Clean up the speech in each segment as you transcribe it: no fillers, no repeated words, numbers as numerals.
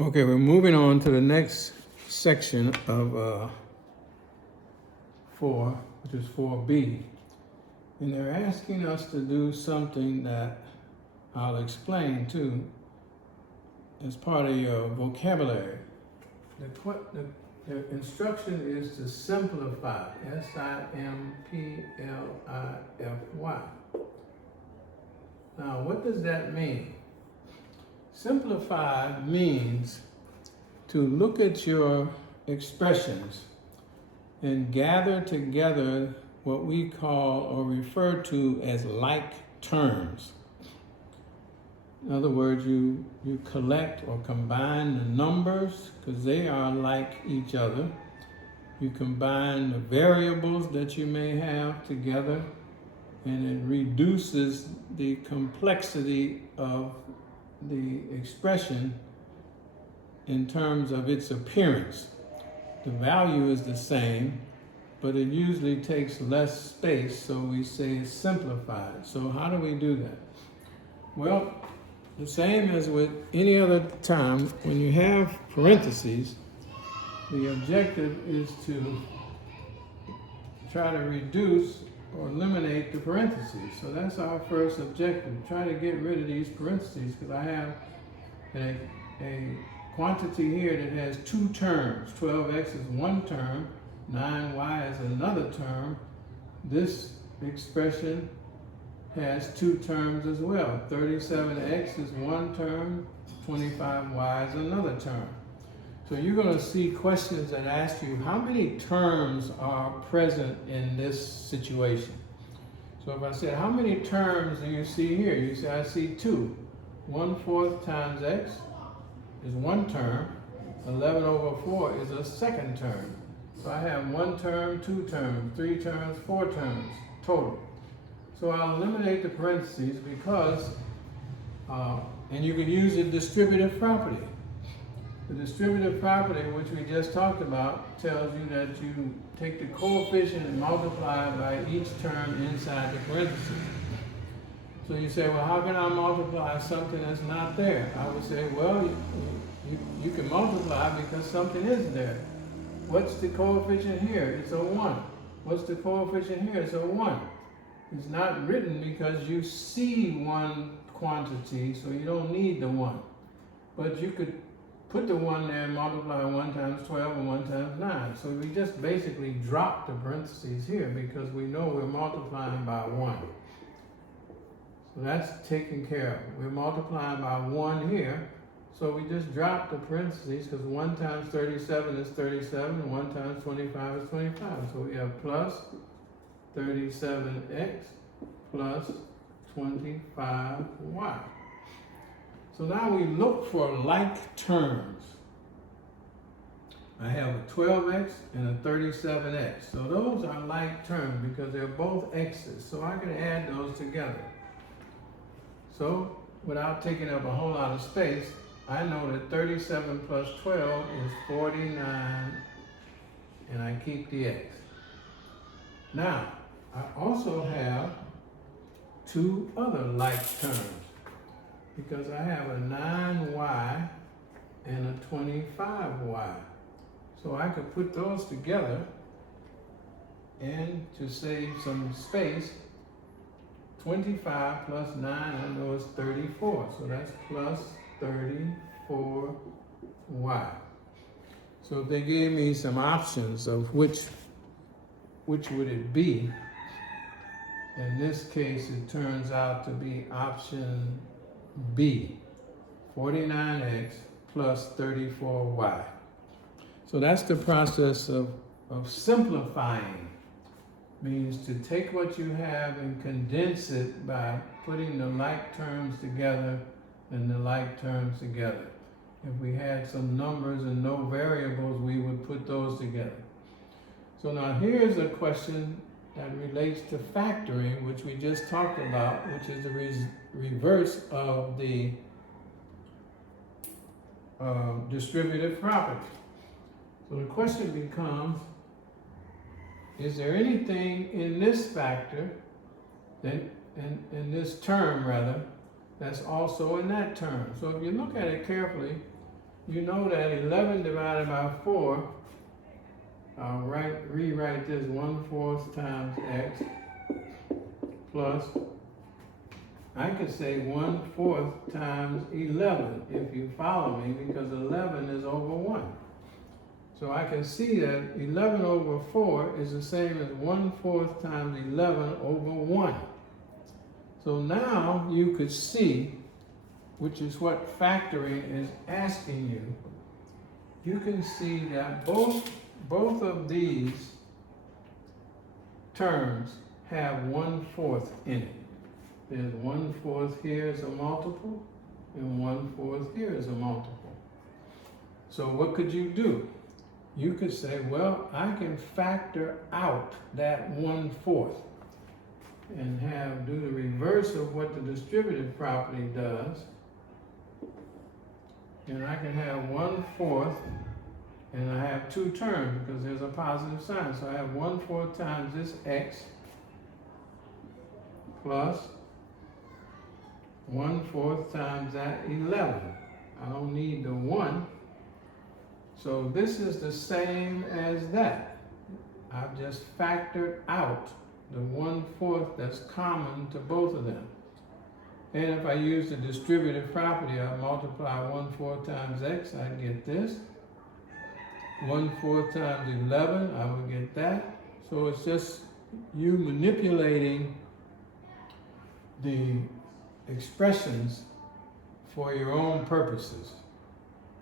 Okay, we're moving on to the next section of 4, which is 4B. And they're asking us to do something that I'll explain too as part of your vocabulary. The instruction is to simplify, S-I-M-P-L-I-F-Y. Now, what does that mean? Simplify means to look at your expressions and gather together what we call or refer to as like terms. In other words, you collect or combine the numbers because they are like each other. You combine the variables that you may have together, and it reduces the complexity of the expression in terms of its appearance. The value is the same, but it usually takes less space, so we say it's simplified. So how do we do that? Well, the same as with any other time, when you have parentheses, the objective is to try to reduce or eliminate the parentheses. So that's our first objective. Try to get rid of these parentheses because I have a quantity here that has two terms. 12x is one term, 9y is another term. This expression has two terms as well. 37x is one term, 25y is another term. So you're going to see questions that ask you how many terms are present in this situation. So if I said, how many terms do you see here? You say, I see 2. 1/4 times x is one term. 11/4 is a second term. So I have one term, two terms, three terms, four terms total. So I'll eliminate the parentheses because, and you can use the distributive property. The distributive property, which we just talked about, tells you that you take the coefficient and multiply by each term inside the parentheses. So you say, well, how can I multiply something that's not there? I would say, well, you can multiply because something is there. What's the coefficient here? It's a 1. What's the coefficient here? It's a 1. It's not written because you see one quantity, so you don't need the 1. But you could put the 1 there and multiply 1 times 12 and 1 times 9. So we just basically drop the parentheses here because we know we're multiplying by 1. So that's taken care of. We're multiplying by 1 here. So we just drop the parentheses because 1 times 37 is 37 and 1 times 25 is 25. So we have plus 37x plus 25y. So now we look for like terms. I have a 12x and a 37x. So those are like terms because they're both x's. So I can add those together. So without taking up a whole lot of space, I know that 37 plus 12 is 49, and I keep the x. Now, I also have two other like terms because I have a 9y and a 25y. So I could put those together, and to save some space, 25 plus 9, I know is 34. So that's plus 34y. So they gave me some options of which would it be. In this case, it turns out to be option B, 49x plus 34y. So that's the process of simplifying. Means to take what you have and condense it by putting the like terms together and the like terms together. If we had some numbers and no variables, we would put those together. So now here's a question that relates to factoring, which we just talked about, which is the reverse of the distributive property. So the question becomes, is there anything in this factor, in this term rather, that's also in that term? So if you look at it carefully, you know that 11 divided by 4, I'll rewrite this 1/4 times x plus, I could say 1/4 times 11 if you follow me, because 11 is over 1. So I can see that 11 over 4 is the same as 1/4 times 11 over 1. So now you could see, which is what factoring is asking you, you can see that both of these terms have 1/4 in it. There's 1/4 here as a multiple, and 1/4 here as a multiple. So what could you do? You could say, well, I can factor out that 1/4 and do the reverse of what the distributive property does. And I can have 1/4, and I have two terms because there's a positive sign. So I have 1/4 times this x plus 1/4 times that 11. I don't need the 1. So this is the same as that. I've just factored out the 1/4 that's common to both of them. And if I use the distributive property, I multiply 1/4 times x, I get this. 1/4 times 11, I would get that. So it's just you manipulating the expressions for your own purposes.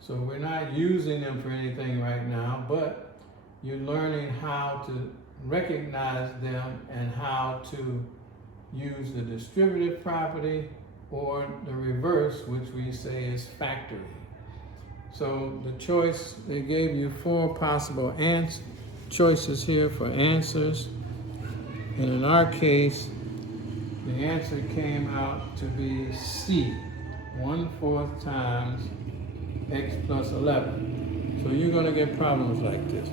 So we're not using them for anything right now, but you're learning how to recognize them and how to use the distributive property or the reverse, which we say is factoring. So the choice, they gave you 4 possible choices here for answers. And in our case, the answer came out to be C, 1/4 times x plus 11. So you're going to get problems like this.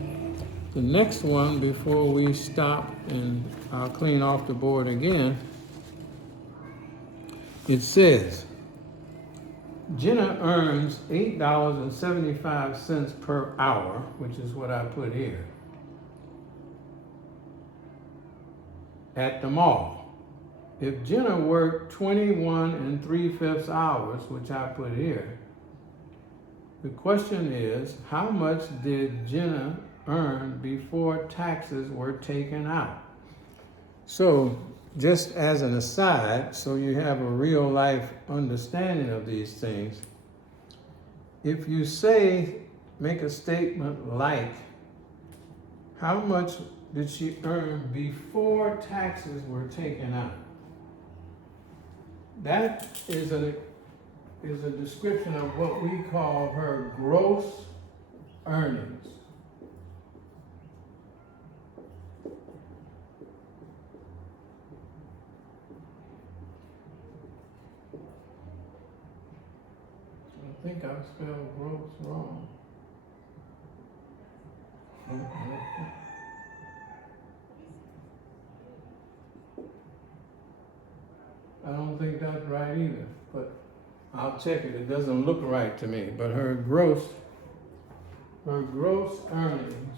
The next one, before we stop and I'll clean off the board again, it says, Jenna earns $8.75 per hour, which is what I put here, at the mall. If Jenna worked 21 3/5 hours, which I put here, the question is, how much did Jenna earn before taxes were taken out? So, just as an aside, so you have a real life understanding of these things, if you say, make a statement like, how much did she earn before taxes were taken out? That is a description of what we call her gross earnings. I think I spelled gross wrong. I don't think that's right either, but I'll check it. It doesn't look right to me. But her gross earnings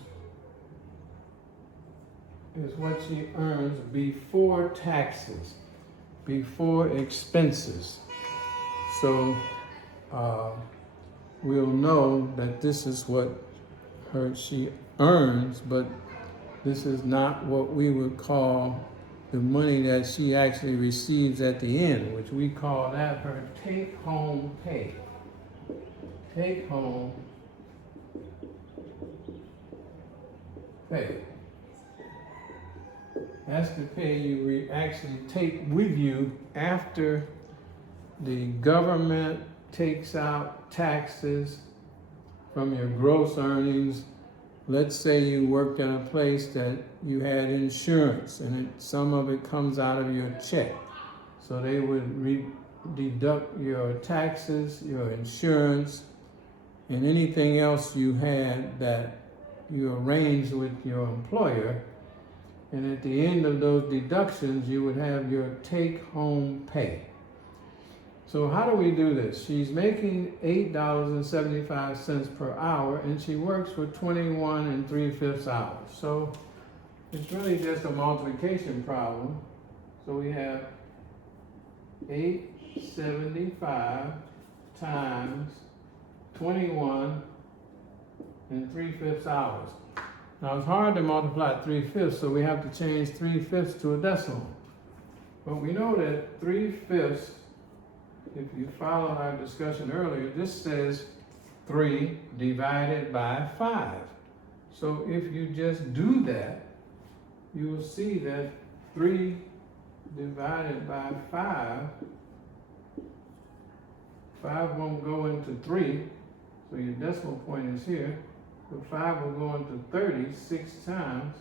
is what she earns before taxes, before expenses. So we'll know that this is what she earns, but this is not what we would call the money that she actually receives at the end, which we call that her take-home pay. Take-home pay. That's the pay you actually take with you after the government takes out taxes from your gross earnings. Let's say you worked at a place that you had insurance and some of it comes out of your check. So they would deduct your taxes, your insurance, and anything else you had that you arranged with your employer. And at the end of those deductions, you would have your take-home pay. So how do we do this? She's making $8.75 per hour, and she works for 21 3/5 hours. So it's really just a multiplication problem. So we have 875 times 21 3/5 hours. Now it's hard to multiply 3/5, so we have to change 3/5 to a decimal. But we know that 3/5, if you follow our discussion earlier, this says 3 divided by 5. So if you just do that, you will see that 3 divided by 5 won't go into 3, so your decimal point is here, but 5 will go into 30 6 times,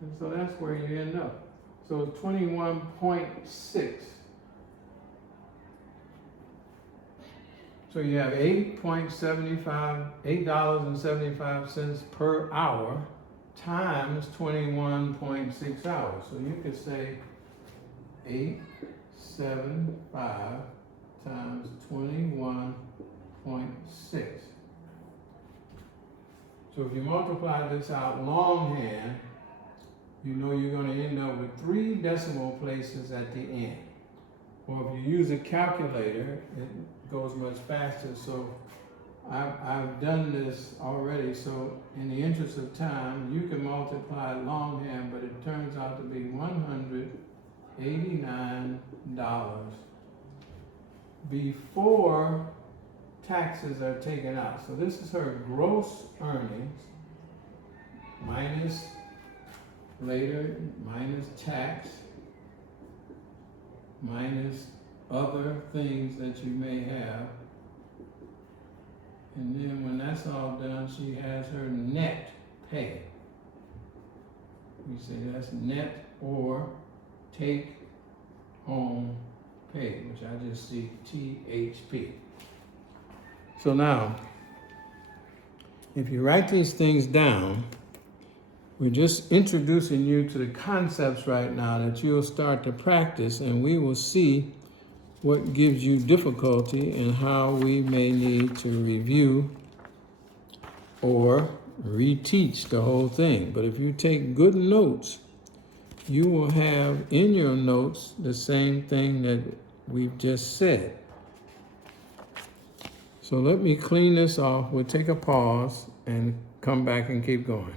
and so that's where you end up. So it's 21.6. So you have $8.75 per hour times 21.6 hours. So you could say 875 times 21.6. So if you multiply this out longhand, you know you're going to end up with 3 decimal places at the end. Or if you use a calculator, it goes much faster. So I've done this already, so in the interest of time, you can multiply longhand, but it turns out to be $189 before taxes are taken out. So this is her gross earnings minus later, minus tax, minus other things that you may have. And then when that's all done, she has her net pay. We say that's net or take home pay, which I just see THP. So now, if you write these things down, we're just introducing you to the concepts right now that you'll start to practice, and we will see what gives you difficulty and how we may need to review or reteach the whole thing. But if you take good notes, you will have in your notes the same thing that we've just said. So let me clean this off. We'll take a pause and come back and keep going.